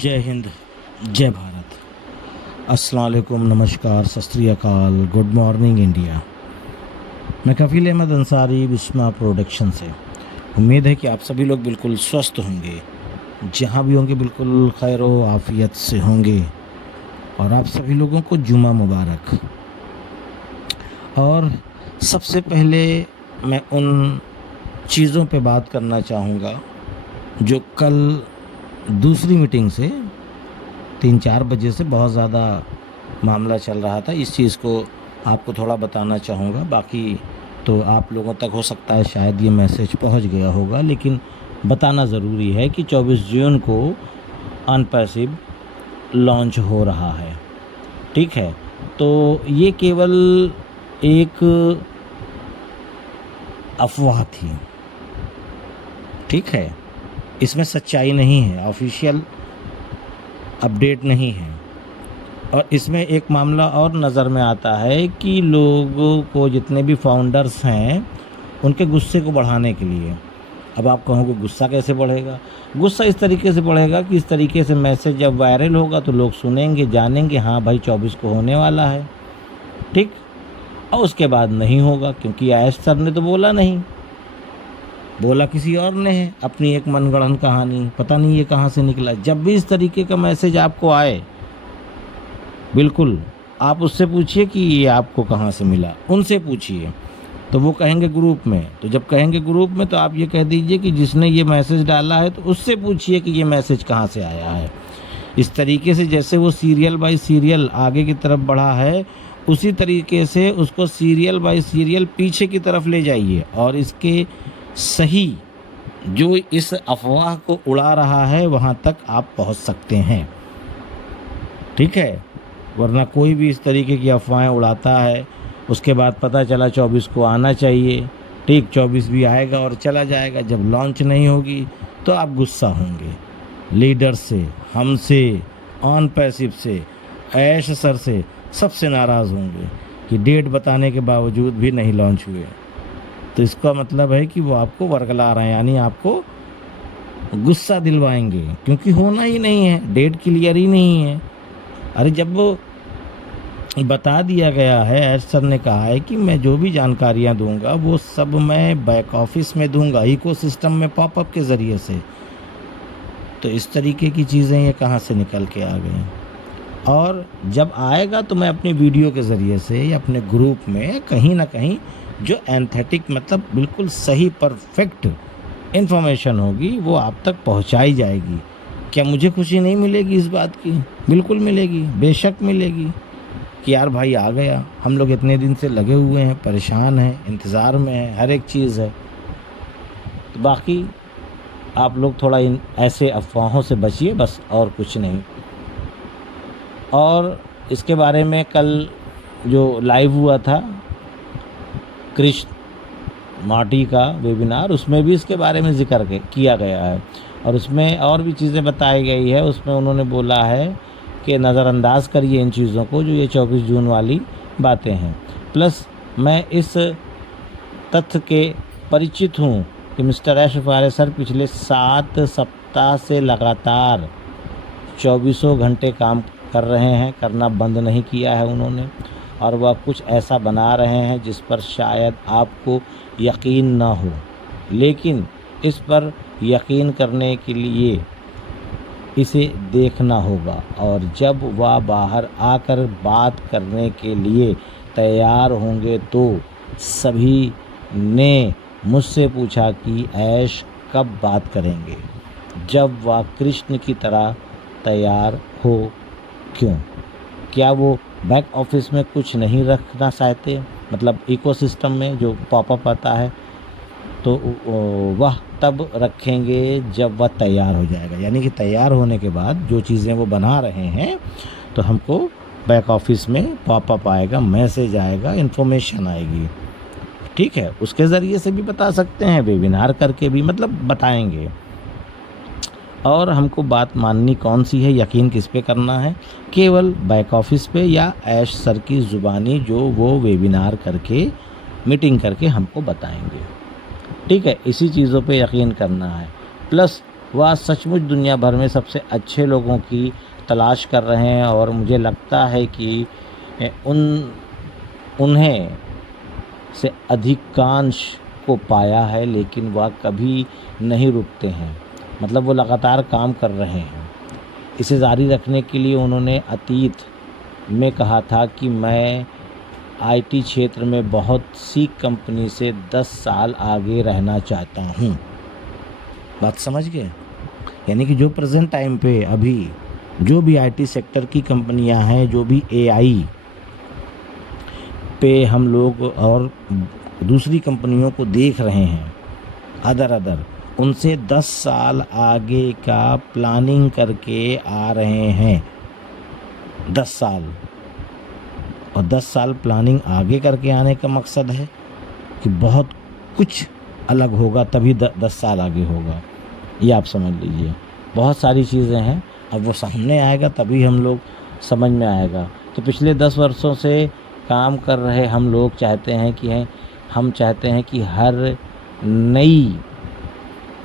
जय हिंद, जय भारत। अस्सलाम वालेकुम, नमस्कार, सत श्री अकाल, गुड मॉर्निंग इंडिया। मैं कफील अहमद अंसारी, बिस्मा प्रोडक्शन से। उम्मीद है कि आप सभी लोग बिल्कुल स्वस्थ होंगे, जहाँ भी होंगे बिल्कुल खैर व आफियत से होंगे। और आप सभी लोगों को जुमा मुबारक। और सबसे पहले मैं उन चीज़ों पे बात करना चाहूँगा जो कल दूसरी मीटिंग से 3-4 बजे से बहुत ज़्यादा मामला चल रहा था। इस चीज़ को आपको थोड़ा बताना चाहूँगा। बाकी तो आप लोगों तक हो सकता है शायद ये मैसेज पहुँच गया होगा, लेकिन बताना ज़रूरी है कि 24 जून को अनपैसिव लॉन्च हो रहा है। ठीक है, तो ये केवल एक अफवाह थी। ठीक है, इसमें सच्चाई नहीं है, ऑफिशियल अपडेट नहीं है। और इसमें एक मामला और नज़र में आता है कि लोगों को, जितने भी फाउंडर्स हैं, उनके गुस्से को बढ़ाने के लिए। अब आप कहोगे गुस्सा कैसे बढ़ेगा? गुस्सा इस तरीके से बढ़ेगा कि इस तरीके से मैसेज जब वायरल होगा तो लोग सुनेंगे, जानेंगे, हाँ भाई 24 को होने वाला है। ठीक, और उसके बाद नहीं होगा, क्योंकि आयश सर ने तो बोला नहीं, बोला किसी और ने है, अपनी एक मनगढ़ंत कहानी, पता नहीं ये कहाँ से निकला। जब भी इस तरीके का मैसेज आपको आए, बिल्कुल आप उससे पूछिए कि ये आपको कहाँ से मिला, उनसे पूछिए। तो वो कहेंगे ग्रुप में, तो जब कहेंगे ग्रुप में तो आप ये कह दीजिए कि जिसने ये मैसेज डाला है तो उससे पूछिए कि ये मैसेज कहाँ से आया है। इस तरीके से जैसे वो सीरियल बाय सीरियल आगे की तरफ बढ़ा है, उसी तरीके से उसको सीरियल बाय सीरियल पीछे की तरफ ले जाइए। और इसके सही जो इस अफवाह को उड़ा रहा है वहाँ तक आप पहुँच सकते हैं। ठीक है, वरना कोई भी इस तरीके की अफवाहें उड़ाता है, उसके बाद पता चला 24 को आना चाहिए। ठीक, 24 भी आएगा और चला जाएगा। जब लॉन्च नहीं होगी तो आप गुस्सा होंगे लीडर से, हमसे, ऑन पैसिव से, ऐश सर से, सबसे नाराज़ होंगे कि डेट बताने के बावजूद भी नहीं लॉन्च हुए। तो इसका मतलब है कि वो आपको वर्गला रहे हैं, यानी आपको गुस्सा दिलवाएंगे, क्योंकि होना ही नहीं है, डेट क्लियर ही नहीं है। अरे जब वो बता दिया गया है, एस सर ने कहा है कि मैं जो भी जानकारियां दूंगा वो सब मैं बैक ऑफिस में दूंगा, इकोसिस्टम में पॉपअप के ज़रिए से। तो इस तरीके की चीज़ें ये कहाँ से निकल के आ गई? और जब आएगा तो मैं अपनी वीडियो के ज़रिए से या अपने ग्रुप में कहीं ना कहीं जो एंथेटिक, मतलब बिल्कुल सही परफेक्ट इन्फॉर्मेशन होगी, वो आप तक पहुंचाई जाएगी। क्या मुझे खुशी नहीं मिलेगी इस बात की? बिल्कुल मिलेगी, बेशक मिलेगी कि यार भाई आ गया। हम लोग इतने दिन से लगे हुए हैं, परेशान हैं, इंतज़ार में हैं, हर एक चीज़ है। तो बाकी आप लोग थोड़ा इन ऐसे अफवाहों से बचिए, बस, और कुछ नहीं। और इसके बारे में कल जो लाइव हुआ था कृष्ण माटी का वेबिनार, उसमें भी इसके बारे में जिक्र किया गया है और उसमें और भी चीज़ें बताई गई है। उसमें उन्होंने बोला है कि नज़रअंदाज करिए इन चीज़ों को, जो ये 24 जून वाली बातें हैं। प्लस मैं इस तथ्य के परिचित हूँ कि मिस्टर ऐश सर पिछले 7 सप्ताह से लगातार 24 घंटे काम कर रहे हैं, करना बंद नहीं किया है उन्होंने। और वह कुछ ऐसा बना रहे हैं जिस पर शायद आपको यकीन ना हो, लेकिन इस पर यकीन करने के लिए इसे देखना होगा। और जब वह बाहर आकर बात करने के लिए तैयार होंगे तो सभी ने मुझसे पूछा कि ऐश कब बात करेंगे, जब वह कृष्ण की तरह तैयार हो। क्यों? क्या वो बैक ऑफिस में कुछ नहीं रखना चाहते? मतलब इकोसिस्टम में जो पॉपअप आता है, तो वह तब रखेंगे जब वह तैयार हो जाएगा। यानी कि तैयार होने के बाद जो चीज़ें वो बना रहे हैं, तो हमको बैक ऑफिस में पॉपअप आएगा, मैसेज आएगा, इन्फॉर्मेशन आएगी। ठीक है, उसके ज़रिए से भी बता सकते हैं, वेबिनार करके भी, मतलब बताएंगे। और हमको बात माननी कौन सी है, यकीन किस पे करना है? केवल बैक ऑफिस पे या ऐश सर की ज़ुबानी जो वो वेबिनार करके, मीटिंग करके हमको बताएंगे। ठीक है, इसी चीज़ों पे यकीन करना है। प्लस वह सचमुच दुनिया भर में सबसे अच्छे लोगों की तलाश कर रहे हैं और मुझे लगता है कि उन्हें से अधिकांश को पाया है, लेकिन वह कभी नहीं रुकते हैं। मतलब वो लगातार काम कर रहे हैं। इसे जारी रखने के लिए उन्होंने अतीत में कहा था कि मैं आईटी क्षेत्र में बहुत सी कंपनी से 10 साल आगे रहना चाहता हूँ। बात समझ गए? यानी कि जो प्रेजेंट टाइम पे अभी जो भी आईटी सेक्टर की कंपनियां हैं, जो भी एआई पे हम लोग और दूसरी कंपनियों को देख रहे हैं अदर उनसे 10 साल आगे का प्लानिंग करके आ रहे हैं। 10 साल, और 10 साल प्लानिंग आगे करके आने का मकसद है कि बहुत कुछ अलग होगा, तभी 10 साल आगे होगा। ये आप समझ लीजिए। बहुत सारी चीज़ें हैं, अब वो सामने आएगा तभी हम लोग समझ में आएगा। तो पिछले 10 वर्षों से काम कर रहे हम लोग चाहते हैं कि हर नई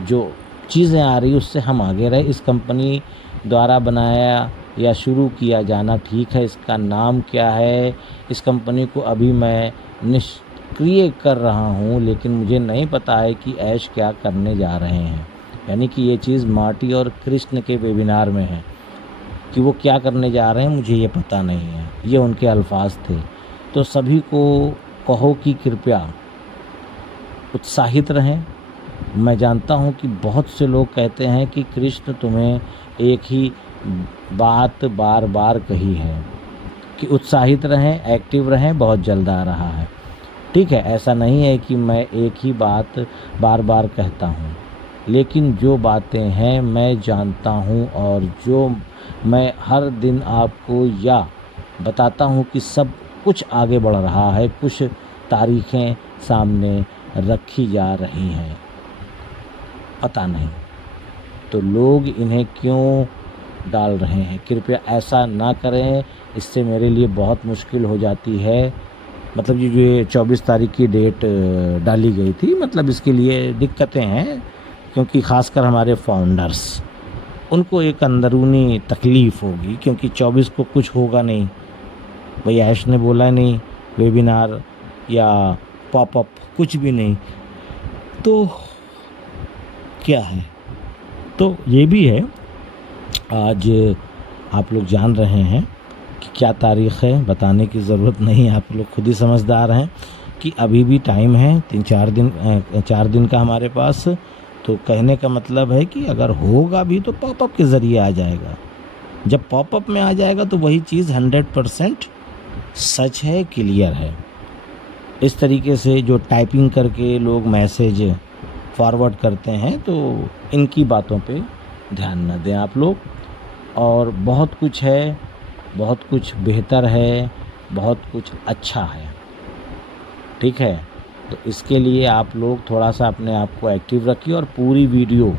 जो चीज़ें आ रही उससे हम आगे रहे। इस कंपनी द्वारा बनाया या शुरू किया जाना ठीक है, इसका नाम क्या है, इस कंपनी को अभी मैं निष्क्रिय कर रहा हूँ, लेकिन मुझे नहीं पता है कि ऐश क्या करने जा रहे हैं। यानी कि ये चीज़ मार्टी और कृष्ण के वेबिनार में है कि वो क्या करने जा रहे हैं, मुझे ये पता नहीं है। ये उनके अल्फाज थे। तो सभी को कहो कि कृपया उत्साहित रहें। मैं जानता हूँ कि बहुत से लोग कहते हैं कि कृष्ण तुम्हें एक ही बात बार बार कही है कि उत्साहित रहें, एक्टिव रहें, बहुत जल्द आ रहा है। ठीक है, ऐसा नहीं है कि मैं एक ही बात बार बार कहता हूँ, लेकिन जो बातें हैं मैं जानता हूँ और जो मैं हर दिन आपको या बताता हूँ कि सब कुछ आगे बढ़ रहा है, कुछ तारीखें सामने रखी जा रही हैं, पता नहीं तो लोग इन्हें क्यों डाल रहे हैं। कृपया ऐसा ना करें, इससे मेरे लिए बहुत मुश्किल हो जाती है। मतलब ये 24 तारीख की डेट डाली गई थी, मतलब इसके लिए दिक्कतें हैं, क्योंकि ख़ासकर हमारे फाउंडर्स, उनको एक अंदरूनी तकलीफ़ होगी, क्योंकि 24 को कुछ होगा नहीं। भाई ऐश ने बोला नहीं, वेबिनार या पॉपअप कुछ भी नहीं, तो क्या है। तो ये भी है, आज आप लोग जान रहे हैं कि क्या तारीख़ है, बताने की ज़रूरत नहीं, आप लोग खुद ही समझदार हैं कि अभी भी टाइम है, 4 दिन का हमारे पास। तो कहने का मतलब है कि अगर होगा भी तो पॉपअप के ज़रिए आ जाएगा। जब पॉपअप में आ जाएगा तो वही चीज़ 100% सच है, क्लियर है। इस तरीके से जो टाइपिंग करके लोग मैसेज फॉरवर्ड करते हैं, तो इनकी बातों पे ध्यान न दें आप लोग। और बहुत कुछ है, बहुत कुछ बेहतर है, बहुत कुछ अच्छा है, ठीक है। तो इसके लिए आप लोग थोड़ा सा अपने आप को एक्टिव रखिए। और पूरी वीडियो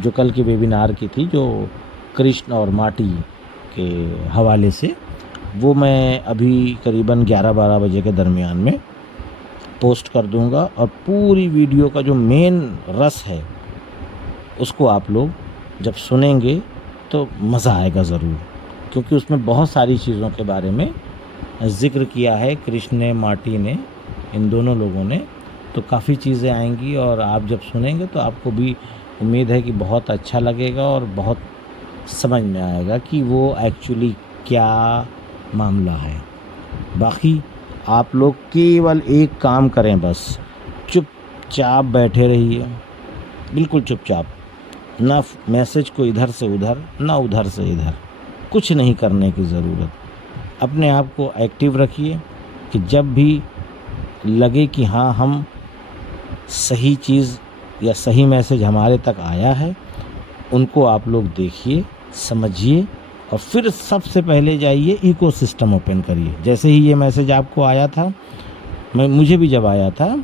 जो कल के वेबिनार की थी, जो कृष्ण और माटी के हवाले से, वो मैं अभी करीबन 11-12 बजे के दरमियान में पोस्ट कर दूंगा। और पूरी वीडियो का जो मेन रस है उसको आप लोग जब सुनेंगे तो मज़ा आएगा ज़रूर, क्योंकि उसमें बहुत सारी चीज़ों के बारे में ज़िक्र किया है कृष्ण ने, माटी ने, इन दोनों लोगों ने। तो काफ़ी चीज़ें आएंगी और आप जब सुनेंगे तो आपको भी उम्मीद है कि बहुत अच्छा लगेगा और बहुत समझ में आएगा कि वो एक्चुअली क्या मामला है। बाकी आप लोग केवल एक काम करें, बस चुपचाप बैठे रहिए, बिल्कुल चुपचाप, ना मैसेज को इधर से उधर, ना उधर से इधर, कुछ नहीं करने की ज़रूरत। अपने आप को एक्टिव रखिए कि जब भी लगे कि हाँ हम सही चीज़ या सही मैसेज हमारे तक आया है, उनको आप लोग देखिए, समझिए, और फिर सबसे पहले जाइए इकोसिस्टम ओपन करिए। जैसे ही ये मैसेज आपको आया था, मुझे भी जब आया था,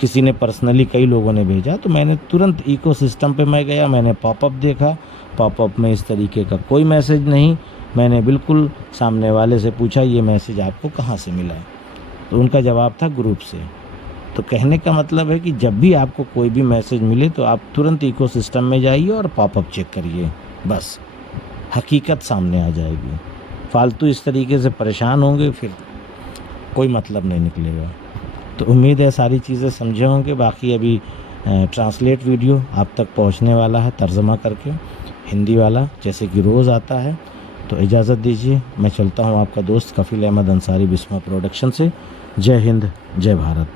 किसी ने पर्सनली, कई लोगों ने भेजा, तो मैंने तुरंत इकोसिस्टम पे मैं गया, मैंने पॉपअप देखा। पॉपअप में इस तरीके का कोई मैसेज नहीं। मैंने बिल्कुल सामने वाले से पूछा, ये मैसेज आपको कहाँ से मिला है? तो उनका जवाब था ग्रुप से। तो कहने का मतलब है कि जब भी आपको कोई भी मैसेज मिले तो आप तुरंत इकोसिस्टम में जाइए और पॉपअप चेक करिए, बस हकीकत सामने आ जाएगी। फालतू इस तरीके से परेशान होंगे फिर कोई मतलब नहीं निकलेगा। तो उम्मीद है सारी चीज़ें समझे होंगे। बाकी अभी ट्रांसलेट वीडियो आप तक पहुंचने वाला है तर्जमा करके, हिंदी वाला जैसे कि रोज़ आता है। तो इजाज़त दीजिए, मैं चलता हूं आपका दोस्त कफ़ील अहमद अंसारी बिस्मा प्रोडक्शन से। जय हिंद, जय भारत।